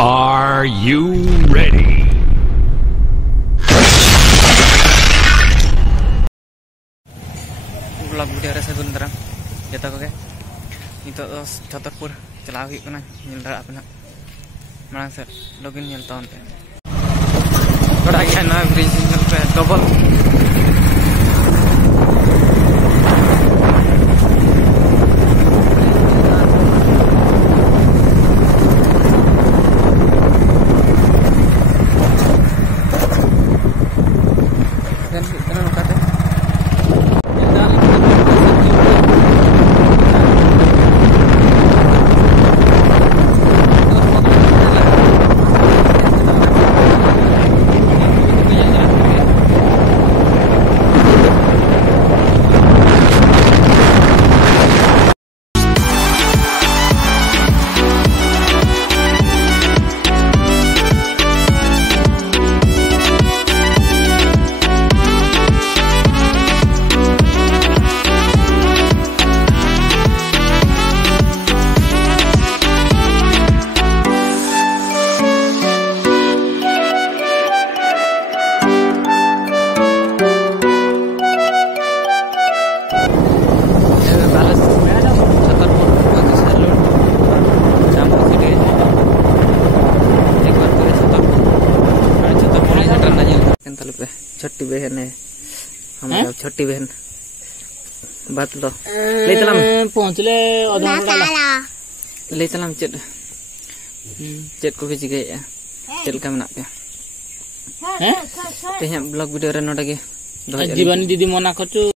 Are you ready? Vlog video rasa gun terang jatuh koge itu Chotorpur chalaw huyuk kana nyel dara apna marang set login nyel taon te bada gyan na bridge signal pe double dan kita nukate छोटी बहन है हमारा छोटी बहन बात लो ले चलम पहुंच ले ले चलम चेट चेट को किसी के चल का मना पे हैं ते ब्लॉग वीडियो रे नोडा के जीवन दीदी मना करछु